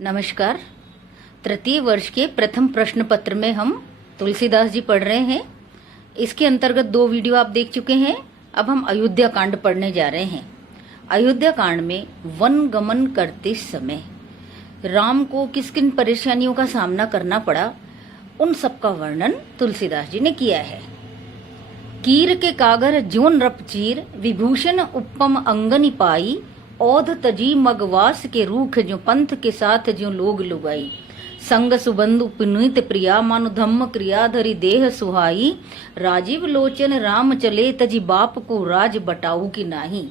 नमस्कार। तृतीय वर्ष के प्रथम प्रश्न पत्र में हम तुलसीदास जी पढ़ रहे हैं। इसके अंतर्गत 2 वीडियो आप देख चुके हैं। अब हम अयोध्या कांड पढ़ने जा रहे हैं। अयोध्या कांड में वन गमन करते समय राम को किस किन परेशानियों का सामना करना पड़ा, उन सब का वर्णन तुलसीदास जी ने किया है। कीर के कागर ज्यों नृप चीर, विभूषण उपम अंगनि पाई, औध तजी मगवास के रूख जो पंथ के साथ जो लोग लुगाई, संग सुबंधु पुनीत प्रिया मानु धम्म क्रिया धरी देह सुहाई, राजीव लोचन राम चले तजी बाप को राज बटाऊ की नाही।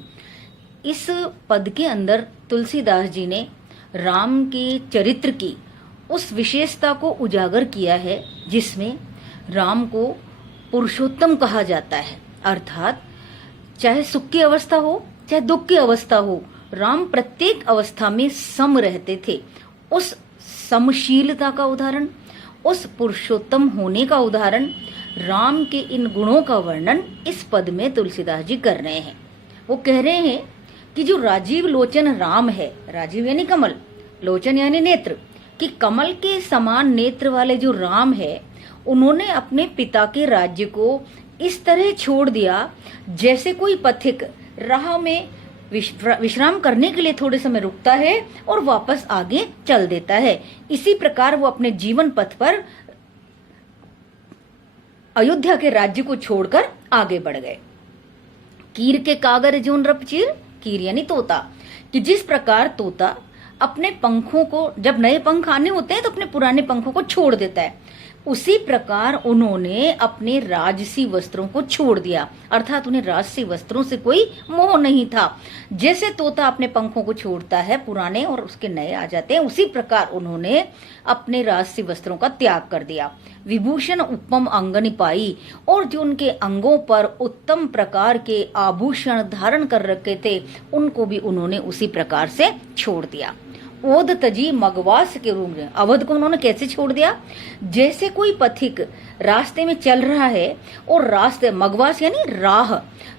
इस पद के अंदर तुलसीदास जी ने राम के चरित्र की उस विशेषता को उजागर किया है जिसमें राम को पुरुषोत्तम कहा जाता है। अर्थात चाहे सुख की अवस्था हो चाहे दुख की अवस्था हो, राम प्रत्येक अवस्था में सम रहते थे। उस समशीलता का उदाहरण, उस पुरुषोत्तम होने का उदाहरण, राम के इन गुणों का वर्णन इस पद में तुलसीदास जी कर रहे हैं। वो कह रहे हैं कि जो राजीव लोचन राम है, राजीव यानी कमल, लोचन यानी नेत्र, कि कमल के समान नेत्र वाले जो राम है, उन्होंने अपने पिता के राज्य को इस तरह छोड़ दिया जैसे कोई पथिक राह में विश्राम करने के लिए थोड़े समय रुकता है और वापस आगे चल देता है। इसी प्रकार वो अपने जीवन पथ पर अयोध्या के राज्य को छोड़कर आगे बढ़ गए। कीर के कागर ज्यों नृप चीर, कीर यानी तोता, कि जिस प्रकार तोता अपने पंखों को, जब नए पंख आने होते हैं तो अपने पुराने पंखों को छोड़ देता है, उसी प्रकार उन्होंने अपने राजसी वस्त्रों को छोड़ दिया। अर्थात उन्हें राजसी वस्त्रों से कोई मोह नहीं था। जैसे तोता अपने पंखों को छोड़ता है पुराने और उसके नए आ जाते हैं, उसी प्रकार उन्होंने अपने राजसी वस्त्रों का त्याग कर दिया। विभूषण उपम अंगनि पाई, और जो उनके अंगों पर उत्तम प्रकार के आभूषण धारण कर रखे थे, उनको भी उन्होंने उसी प्रकार से छोड़ दिया। ओध तजी मगवास के रूप में, अवध को उन्होंने कैसे छोड़ दिया? जैसे कोई पथिक रास्ते में चल रहा है और रास्ते, मगवास यानी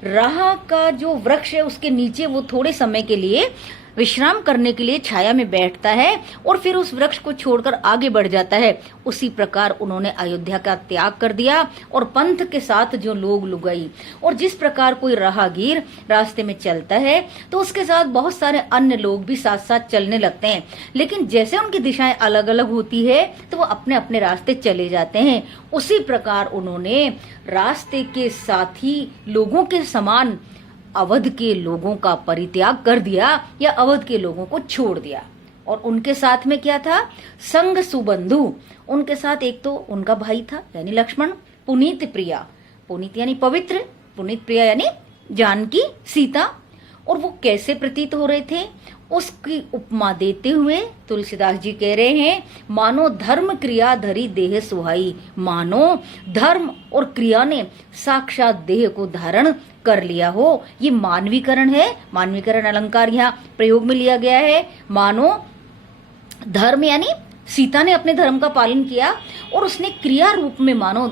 राह का जो वृक्ष है उसके नीचे वो थोड़े समय के लिए विश्राम करने के लिए छाया में बैठता है और फिर उस वृक्ष को छोड़कर आगे बढ़ जाता है, उसी प्रकार उन्होंने अयोध्या का त्याग कर दिया और पंथ के साथ जो लोग लुगाई। और जिस प्रकार कोई राहगीर रास्ते में चलता है तो उसके साथ बहुत सारे अन्य लोग भी साथ साथ चलने लगते हैं, लेकिन जैसे उनकी दिशाएं अलग अलग होती है तो वो अपने अपने रास्ते चले जाते हैं। उसी प्रकार उन्होंने रास्ते के साथी लोगों के समान अवध के लोगों का परित्याग कर दिया या अवध के लोगों को छोड़ दिया। और उनके साथ में क्या था? संग सुबंधु, उनके साथ एक तो उनका भाई था यानी लक्ष्मण, पुनीत प्रिया, पुनीत यानी पवित्र, पुनीत प्रिया यानी जानकी सीता। और वो कैसे प्रतीत हो रहे थे उसकी उपमा देते हुए तुलसीदास जी कह रहे हैं, मानो धर्म क्रिया धरी देह सुहाई। मानो धर्म और क्रिया ने साक्षात देह को धारण कर लिया हो। ये मानवीकरण है, मानवीकरण अलंकार यहाँ प्रयोग में लिया गया है। मानो धर्म यानी सीता ने अपने धर्म का पालन किया और उसने क्रिया रूप में मानो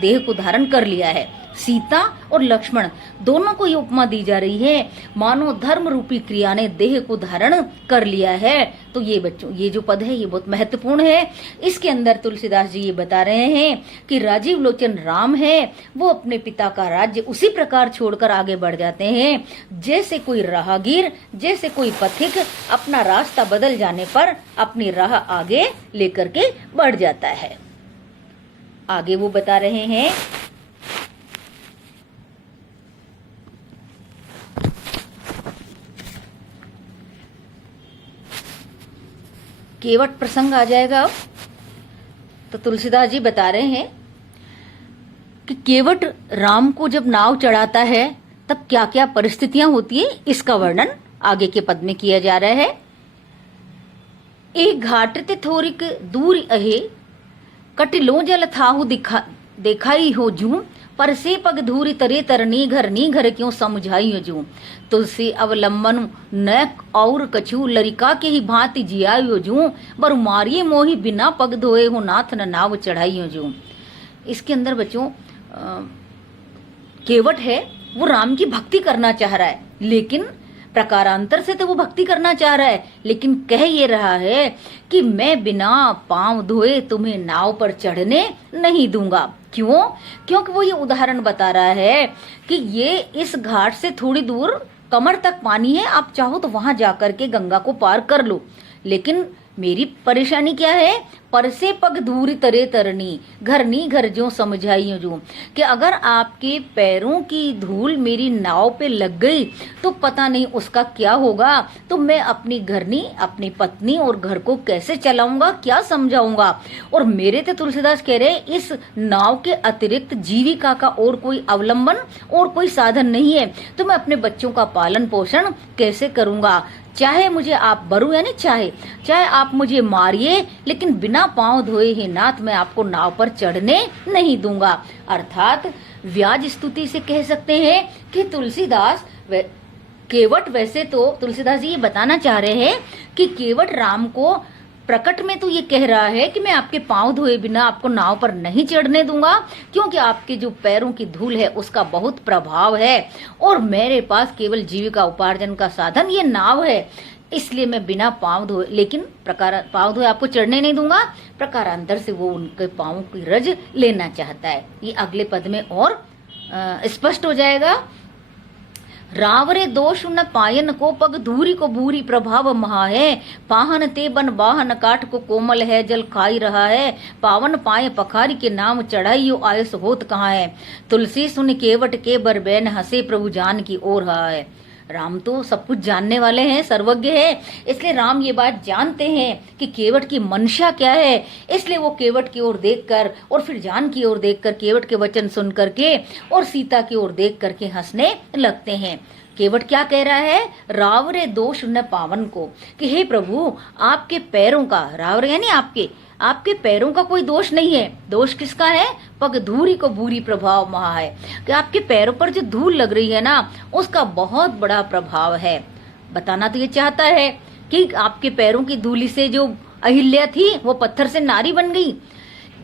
देह को धारण कर लिया है। सीता और लक्ष्मण दोनों को ये उपमा दी जा रही है, मानो धर्म रूपी क्रिया ने देह को धारण कर लिया है। तो ये बच्चों, ये जो पद है ये बहुत महत्वपूर्ण है। इसके अंदर तुलसीदास जी ये बता रहे हैं कि राजीव लोचन राम है, वो अपने पिता का राज्य उसी प्रकार छोड़कर आगे बढ़ जाते हैं जैसे कोई राहगीर, जैसे कोई पथिक अपना रास्ता बदल जाने पर अपनी राह आगे लेकर के बढ़ जाता है। आगे वो बता रहे हैं, केवट प्रसंग आ जाएगा। अब तो तुलसीदास जी बता रहे हैं कि केवट राम को जब नाव चढ़ाता है तब क्या क्या परिस्थितियां होती है, इसका वर्णन आगे के पद में किया जा रहा है। एक घाट ते थोरिक दूर अहे, कटिलो जल थाहु दिखाई हो जू, पर से पग धूरी तरे तर नी घर क्यों समझाई हो जू। तुलसी अवलंबन न और कछु, लरिका के ही भांति जियाई हो जू, बर मारिये मोही बिना पग धोए हो नाथ न नाव चढ़ाई हो जू। इसके अंदर बच्चों केवट है, वो राम की भक्ति करना चाह रहा है, लेकिन प्रकारांतर से तो वो भक्ति करना चाह रहा है, लेकिन कह ये रहा है कि मैं बिना पांव धोए तुम्हें नाव पर चढ़ने नहीं दूंगा। क्यों? क्योंकि वो ये उदाहरण बता रहा है कि ये इस घाट से थोड़ी दूर कमर तक पानी है, आप चाहो तो वहां जाकर के गंगा को पार कर लो, लेकिन मेरी परेशानी क्या है, परसे पग दूर तरे तरनी, घर नी घर जो समझाइयो जो, कि अगर आपके पैरों की धूल मेरी नाव पे लग गई तो पता नहीं उसका क्या होगा, तो मैं अपनी घरनी, अपनी पत्नी और घर को कैसे चलाऊंगा, क्या समझाऊंगा। और मेरे तो तुलसीदास कह रहे इस नाव के अतिरिक्त जीविका का और कोई अवलंबन और कोई साधन नहीं है, तो मैं अपने बच्चों का पालन पोषण कैसे करूंगा। चाहे मुझे आप बरू यानी चाहे आप मुझे मारिए, लेकिन बिना पांव धोए ही नाथ मैं आपको नाव पर चढ़ने नहीं दूंगा। अर्थात व्याज स्तुति से कह सकते हैं कि तुलसीदास केवट, वैसे तो तुलसीदास जी ये बताना चाह रहे हैं कि केवट राम को प्रकट में तो ये कह रहा है कि मैं आपके पांव धोए बिना आपको नाव पर नहीं चढ़ने दूंगा, क्योंकि आपके जो पैरों की धूल है उसका बहुत प्रभाव है और मेरे पास केवल जीविका उपार्जन का साधन ये नाव है, इसलिए मैं बिना पांव धोए, लेकिन पांव धोए आपको चढ़ने नहीं दूंगा। प्रकारांतर से वो उनके पांव की रज लेना चाहता है। ये अगले पद में और स्पष्ट हो जाएगा। रावरे दोष न पायन को पग धूरी को भूरी प्रभाव महा है, पाहन ते बन बाहन काठ को कोमल है, जल खाई रहा है, पावन पाए पखारी के नाम चढ़ाइयो आयस होत कहाँ है। तुलसी सुन केवट के बरबैन हंसे प्रभु जान की ओर है। राम तो सब कुछ जानने वाले हैं, सर्वज्ञ है, इसलिए राम ये बात जानते हैं कि केवट की मंशा क्या है, इसलिए वो केवट की ओर देखकर और फिर जान की ओर देखकर, केवट के वचन सुन करके और सीता की ओर देख करके हंसने लगते हैं। केवट क्या कह रहा है, रावरे दोष न पावन को, कि हे प्रभु आपके पैरों का, रावरे यानी आपके पैरों का कोई दोष नहीं है। दोष किसका है? पग धूरी को भूरी प्रभाव महा है, कि आपके पैरों पर जो धूल लग रही है ना उसका बहुत बड़ा प्रभाव है। बताना तो ये चाहता है कि आपके पैरों की धूली से जो अहिल्या थी वो पत्थर से नारी बन गई,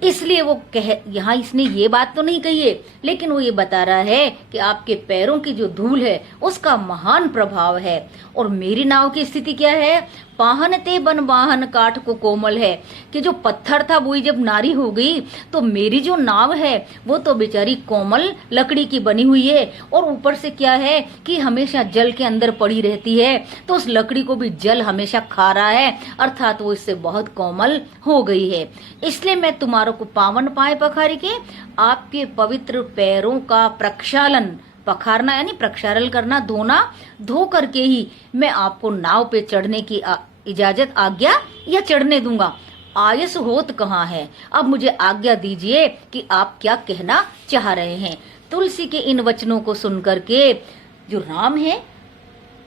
इसलिए वो यहाँ इसने ये बात तो नहीं कही है, लेकिन वो ये बता रहा है कि आपके पैरों की जो धूल है उसका महान प्रभाव है। और मेरी नाव की स्थिति क्या है, पाहन ते बन बाहन काठ को कोमल है, कि जो पत्थर था वही जब नारी हो गई तो मेरी जो नाव है वो तो बेचारी कोमल लकड़ी की बनी हुई है, और ऊपर से क्या है कि हमेशा जल के अंदर पड़ी रहती है, तो उस लकड़ी को भी जल हमेशा खा रहा है, अर्थात वो इससे बहुत कोमल हो गई है। इसलिए मैं तुम्हारों को पावन पाए पखारी के, आपके पवित्र पैरों का प्रक्षालन, पखारना यानी प्रक्षालन करना, धोना, धो करके ही मैं आपको नाव पे चढ़ने की इजाजत, आज्ञा या चढ़ने दूंगा। आयस होत कहाँ है, अब मुझे आज्ञा दीजिए कि आप क्या कहना चाह रहे हैं। तुलसी के इन वचनों को सुनकर के जो राम है,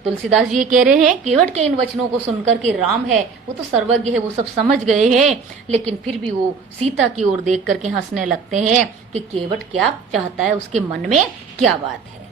तुलसीदास जी ये कह रहे हैं केवट के इन वचनों को सुनकर के राम है वो तो सर्वज्ञ है, वो सब समझ गए हैं, लेकिन फिर भी वो सीता की ओर देख करके हंसने लगते हैं कि केवट क्या चाहता है, उसके मन में क्या बात है।